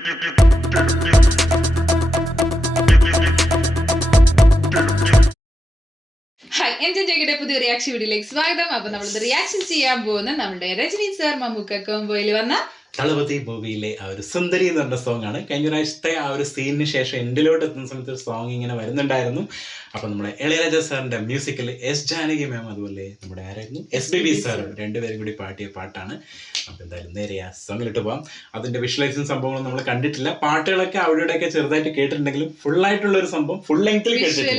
Hi, enjoy ചെയ്യട്ടെ പുതിയ reaction വീഡിയോയിലേക്ക് സ്വാഗതം. അപ്പൊ നമ്മളിത് റിയാക്ഷൻ ചെയ്യാൻ പോകുന്ന നമ്മുടെ രജനി സാർ മമ്മൂക്ക കോംബോയിൽ വന്ന തളപതി മൂവിയിലെ ആ ഒരു സുന്ദരി എന്ന് പറഞ്ഞ സോങ് ആണ്. കഴിഞ്ഞ പ്രാവശ്യത്തെ ആ ഒരു സീനിന് ശേഷം എൻഡിലോട്ട് എത്തുന്ന സമയത്ത് ഒരു സോങ് ഇങ്ങനെ വരുന്നുണ്ടായിരുന്നു. അപ്പൊ നമ്മുടെ ഇളയരാജ സാറിന്റെ മ്യൂസിക്കിൽ എസ് ജാനകി മാം അതുപോലെ നമ്മുടെ ആരായിരുന്നു SPB സാർ രണ്ടുപേരും കൂടി പാടിയ പാട്ടാണ്. അപ്പൊ എന്തായാലും നേരെ ആ സോങ്ങിലിട്ട് പോവാം. അതിന്റെ വിഷ്വലൈസും സംഭവങ്ങളും നമ്മൾ കണ്ടിട്ടില്ല. പാട്ടുകളൊക്കെ അവിടെയൊക്കെ ചെറുതായിട്ട് കേട്ടിട്ടുണ്ടെങ്കിലും ഫുൾ ആയിട്ടുള്ള ഒരു സംഭവം ഫുൾ ലെങ്ത്തിൽ കണ്ടിട്ടില്ല.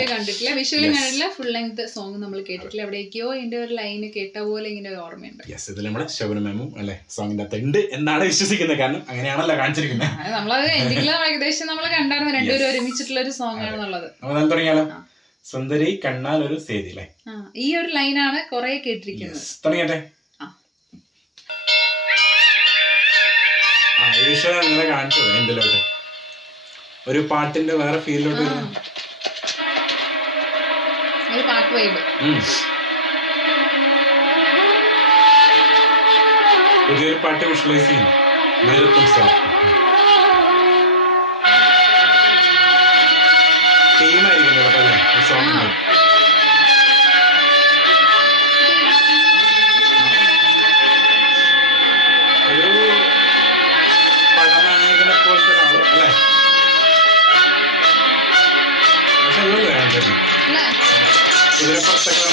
വിഷ്വലും കണ്ടിട്ടില്ല, ഫുൾ ലെങ്ത് സോങ് നമ്മൾ കേട്ടിട്ടില്ല. എവിടേക്കോ ഇതിന്റെ ഒരു ലൈന് കേട്ട പോലെ ഇങ്ങനെ ഒരു ഓർമ്മയുണ്ട്. യെസ്, ഇതിൽ നമ്മുടെ ശോഭന മാമും അല്ലെ സോങ്ങിന്റെ അകത്ത് ഉണ്ട് എന്നാണ് വിശ്വസിക്കുന്നത്. കാരണം അങ്ങനെയാണല്ലോ കാണിച്ചിരിക്കുന്നത്. നമ്മളത് എന്തെങ്കിലും ഏകദേശം നമ്മൾ കണ്ടായിരുന്നു രണ്ടുപേരും ഒരുമിച്ചിട്ടുള്ള ഒരു സോങ് ആണെന്നുള്ളത്. തുടങ്ങിയാലോ? സുന്ദരി കണ്ണാൽ ഒരു സേതി അല്ലേ, ഈ ഒരു ലൈനാണ് കുറെ കേട്ടിരിക്കുന്നത്. തുടങ്ങിയട്ടെ. അങ്ങനെ കാണിച്ചത് എന്തിലോട്ട് ഒരു പാട്ടിന്റെ വേറെ ഫീലിലോട്ട് ഒരു പാട്ട് വൈബ്. പുതിയൊരു പാട്ട് വിഷ്വലൈസ് ചെയ്യുന്നു. ടീമായിരിക്കും അല്ലേ സോങ്. ഒരു പടനായകനെ പോലത്തെ ഒരാള് അല്ലേ? പക്ഷെ അതല്ലേ കാണിച്ചു കുതിരപ്പുറത്തൊക്കെ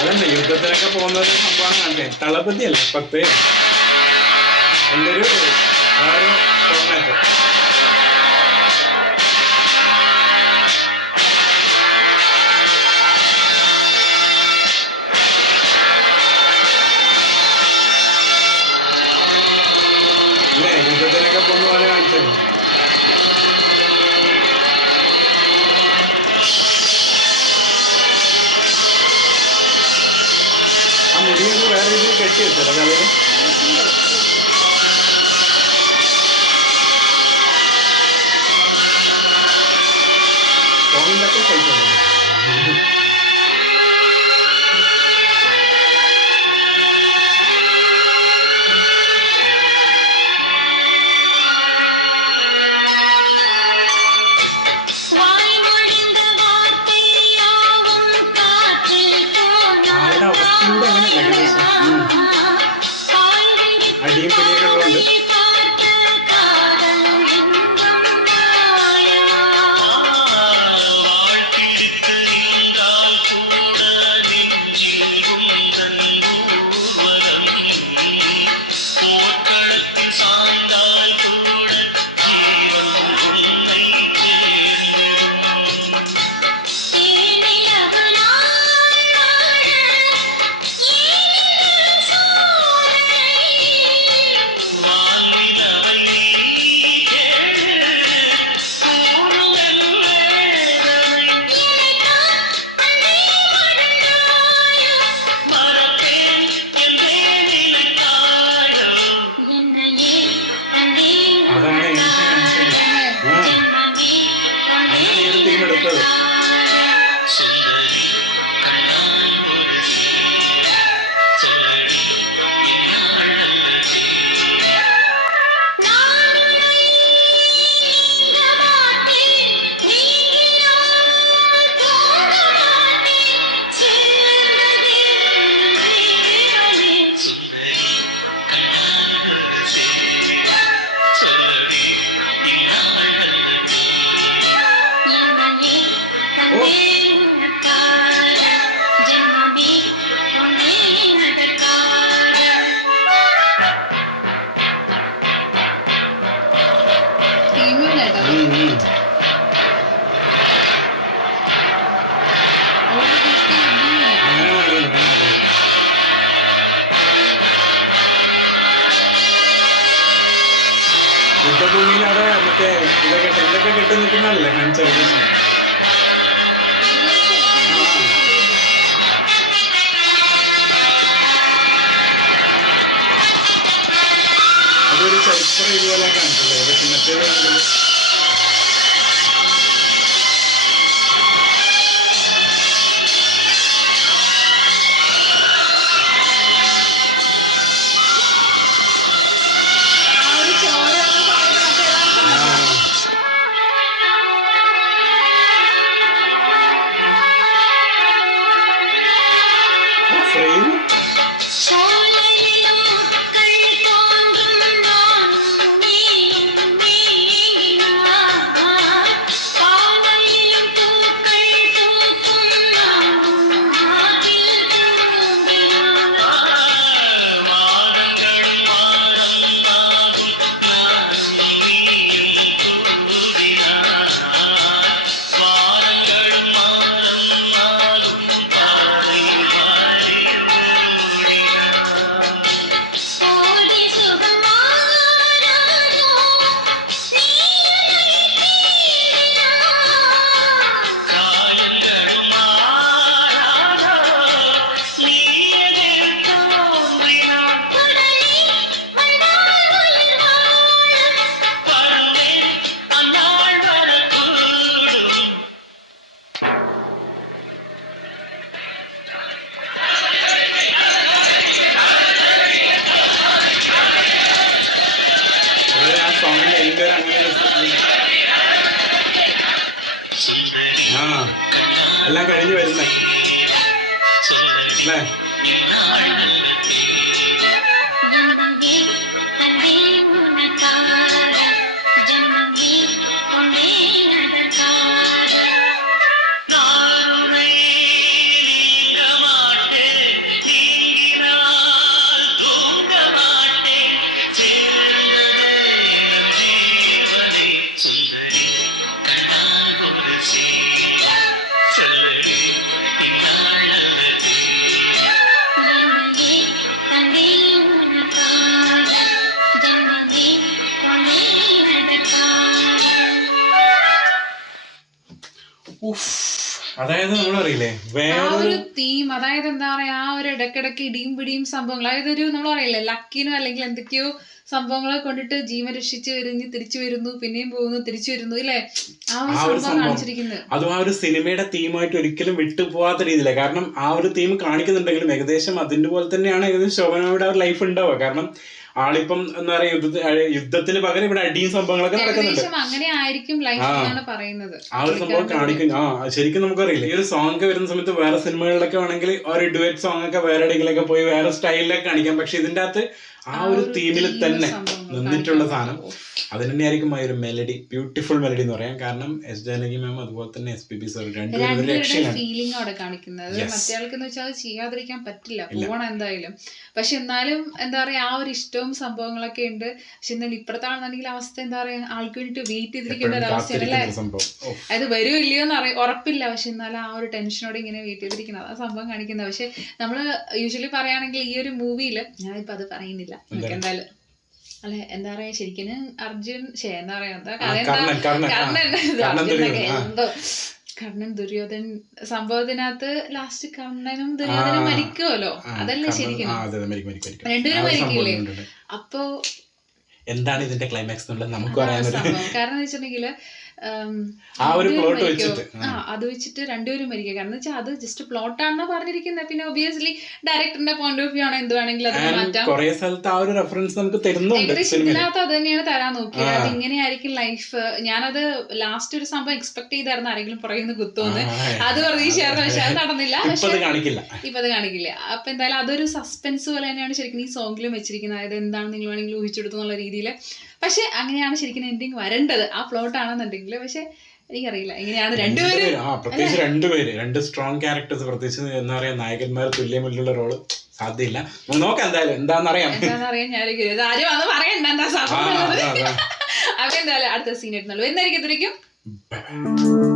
അതന്നെ യുദ്ധത്തിനൊക്കെ പോകുന്ന ഒരു സംഭവമാണ് കണ്ടേ. തളപതി അല്ലേ പത്ത്, അതിൻ്റെ ഒരു വേറെ ഫോർമാറ്റ്. അല്ലേ യുദ്ധത്തിനൊക്കെ പോകുന്ന പോലെ കാണിച്ചല്ലോ. ആ മുടിയൊക്കെ വേറെ രീതിയിൽ കെട്ടി വെച്ചല്ലോ കലയിൽ. സോങ്ങിലൊക്കെ കഴിച്ചോളൂ. അവസ്ഥയുടെ അങ്ങനെ ഏകദേശം അടിയും പിടിയൊക്കെ ഉള്ളതുകൊണ്ട് എടുത്തത്. കേട്ടോ. യുദ്ധഭൂമിയിൽ അവിടെ മറ്റേ ഇതൊക്കെ ടെന്റൊക്കെ കെട്ടി നിൽക്കുന്നതല്ലേ കാണിച്ച ഏകദേശം. അതൊരു ചരിത്രം ഇതുപോലെ കാണിച്ചല്ലോ ഏകദേശം മറ്റേത് കാണിച്ചത്. ഫ്രെയിം ആ സോങ്ങിന്റെ എൻ്റെ അങ്ങനെ എല്ലാം കഴിഞ്ഞു വരുന്നേ അല്ലേ. അതായത് നമ്മളറിയില്ലേ ആ ഒരു തീം, അതായത് എന്താ പറയാ, ആ ഒരു ഇടക്കിടക്ക് ഇടിയും പിടിയും സംഭവങ്ങൾ, അതായത് ഒരു നമ്മൾ പറയില്ലേ ലക്കിനോ അല്ലെങ്കിൽ എന്തൊക്കെയോ സംഭവങ്ങളെ കൊണ്ടിട്ട് ജീവൻ രക്ഷിച്ച് വരുന്നു, തിരിച്ചു വരുന്നു, പിന്നെയും പോകുന്നു, തിരിച്ചു വരുന്നു, ഇല്ലേ? ആ ഒരു സംഭവം കാണിച്ചിരിക്കുന്നത്. അതും ആ ഒരു സിനിമയുടെ തീമായിട്ട് ഒരിക്കലും വിട്ടുപോകാത്ത രീതിയിലാണ്. കാരണം ആ ഒരു തീം കാണിക്കുന്നുണ്ടെങ്കിലും ഏകദേശം അതിന്റെ പോലെ തന്നെയാണ് ഏകദേശം ശോഭനയുടെ ഒരു ലൈഫ് ഉണ്ടാവുക. കാരണം ആളിപ്പം എന്താ പറയാ യുദ്ധത്തിന് പകരം ഇവിടെ അടിയും സംഭവങ്ങളൊക്കെ നടക്കുന്നുണ്ട്. അങ്ങനെ ആയിരിക്കും ലൈഫ് എന്നാണ് പറയുന്നത്. ആ ഒരു സംഭവം കാണിക്കും. ശരിക്കും നമുക്കറിയില്ല ഈ ഒരു സോങ് ഒക്കെ വരുന്ന സമയത്ത് വേറെ സിനിമകളിലൊക്കെ ആണെങ്കിൽ ഒരു ഡുവറ്റ് സോങ് ഒക്കെ വേറെ എവിടെയെങ്കിലൊക്കെ പോയി വേറെ സ്റ്റൈലിലൊക്കെ കാണിക്കാം. പക്ഷെ ഇതിന്റെ അകത്ത് ആ ഒരു തീമിൽ തന്നെ നിന്നിട്ടുള്ള സാധനം അതിന് തന്നെയായിരിക്കും ആ ഒരു മെലഡി, ബ്യൂട്ടിഫുൾ മെലഡി എന്ന് പറയാം. കാരണം എസ് ജാനകി മാം അതുപോലെ തന്നെ SPB സർ ഫീലിംഗ് അവിടെ കാണിക്കുന്നത്. മറ്റേയാൾക്ക് എന്ന് വെച്ചാൽ അത് ചെയ്യാതിരിക്കാൻ പറ്റില്ല, പോകണം എന്തായാലും. പക്ഷെ എന്നാലും എന്താ പറയാ ആ ഒരു ഇഷ്ടവും സംഭവങ്ങളൊക്കെ ഉണ്ട്. പക്ഷെ എന്നാലും ഇപ്പഴത്താണെന്നുണ്ടെങ്കിൽ അവസ്ഥ എന്താ പറയാ ആൾക്ക് വേണ്ടിട്ട് വെയിറ്റ് ചെയ്തിരിക്കേണ്ട ഒരു അവസ്ഥയാണ് അല്ലേ? അത് വരുമോ ഇല്ലയോ എന്ന് ഉറപ്പില്ല. പക്ഷെ എന്നാലും ആ ഒരു ടെൻഷനോടെ ഇങ്ങനെ വെയിറ്റ് ചെയ്തിരിക്കുന്നത് ആ സംഭവം കാണിക്കുന്നത്. പക്ഷെ നമ്മള് യൂഷ്വലി പറയുകയാണെങ്കിൽ ഈ ഒരു മൂവിയില് ഞാനിപ്പോ അത് പറയുന്നില്ല, നമുക്ക് എന്തായാലും അല്ലെ എന്താ പറയാ ശരിക്കും അർജുൻ എന്താ പറയാ എന്താ കർണൻ ദുര്യോധൻ സംഭവത്തിനകത്ത് ലാസ്റ്റ് കർണനും ദുര്യോധനും മരിക്കുമല്ലോ, അതല്ലേ ശരിക്കും രണ്ടുപേരും മരിക്കില്ലേ? അപ്പൊ എന്താണ് ഇതിന്റെ ക്ലൈമാക്സ് എന്നുള്ളത് നമുക്ക് പറയാൻ കാരണം എന്ന് വെച്ചിട്ടുണ്ടെങ്കില് അത് വെച്ചിട്ട് രണ്ടുപേരും മരിക്കുക. കാരണം വെച്ചാൽ അത് ജസ്റ്റ് പ്ലോട്ടാണെന്ന് പറഞ്ഞിരിക്കുന്നത്. പിന്നെ ഒബിയസ്ലി ഡയറക്ടറിന്റെ പോയിന്റ് ഓഫ് വ്യൂ ആണ് എന്ത് വേണമെങ്കിലും അത് മാറ്റാം. ഇതിനകത്ത് അത് തന്നെയാണ് തരാൻ നോക്കിയത്. അത് ഇങ്ങനെയായിരിക്കും ലൈഫ്. ഞാനത് ലാസ്റ്റ് ഒരു സംഭവം എക്സ്പെക്ട് ചെയ്തായിരുന്നു ആരെങ്കിലും പറയുന്ന കുത്തോന്ന്, അത് പ്രതീക്ഷയായിരുന്നു. പക്ഷെ അത് നടന്നില്ല. പക്ഷെ ഇപ്പൊ അത് കാണിക്കില്ല. അപ്പൊ എന്തായാലും അതൊരു സസ്പെൻസ് പോലെ തന്നെയാണ് ശരിക്കും ഈ സോങ്ങിലും വെച്ചിരിക്കുന്നത്. അതായത് എന്താണ് നിങ്ങൾ വേണമെങ്കിലും ഊഹിച്ചെടുത്തു എന്നുള്ള രീതിയിൽ. പക്ഷെ അങ്ങനെയാണ് ശരിക്കും എൻഡിങ് വരേണ്ടത് ആ പ്ലോട്ട് ആണെന്നുണ്ടെങ്കിൽ. പക്ഷെ എനിക്കറിയില്ല എങ്ങനെയാണ് രണ്ടുപേര് രണ്ട് സ്ട്രോങ് ക്യാരക്ടേഴ്സ്, പ്രത്യേകിച്ച് എന്താ പറയാ നായകന്മാർ തുല്യമുള്ള റോള് സാധ്യമില്ല. നോക്കാം എന്തായാലും എന്താണെന്നറിയാം. ഞാൻ ആരും അത് പറയണ്ട എന്താ സംഭവം. അപ്പൊ എന്തായാലും അടുത്ത സീൻ എത്തുന്നുള്ളൂ. എന്നായിരിക്കും Bye.